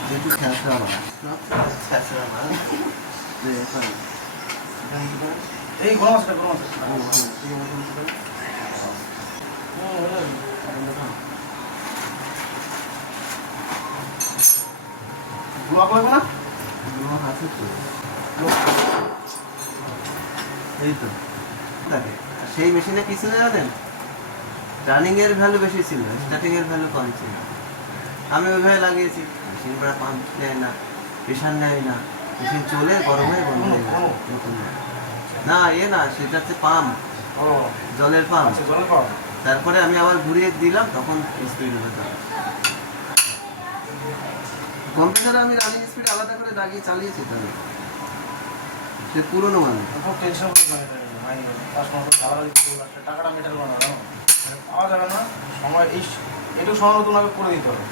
যেহেতু খেলতে হবে এই গরম আছে গরম আছে ব্লক লাগবে না আছে তো এই তো দেখে সেই মেশিনে কিছু জানেন রানিং এর ভ্যালু বেশি ছিল স্টার্টিং এর ভ্যালু কম ছিল আমি ওইভাবে লাগিয়েছি মেশিন পুরো পাম্প নেয় না প্রেশার নেয় না মেশিন চলে গরমে বন্ধ হয়ে যায় নতুন না না সেটা হচ্ছে পাম্প জলের পাম্প তারপরে আমি আবার ঘুরিয়ে দিলাম তখন স্পিড হতো কম্পিউটারে আমি রানিং স্পিড আলাদা করে লাগিয়ে চালিয়েছি তো আমি সে পুরোনো মানে টেনশন টাকাটা মেটার পাওয়া যাবে না সময় এই একটু সময় নতুন করে দিতে হবে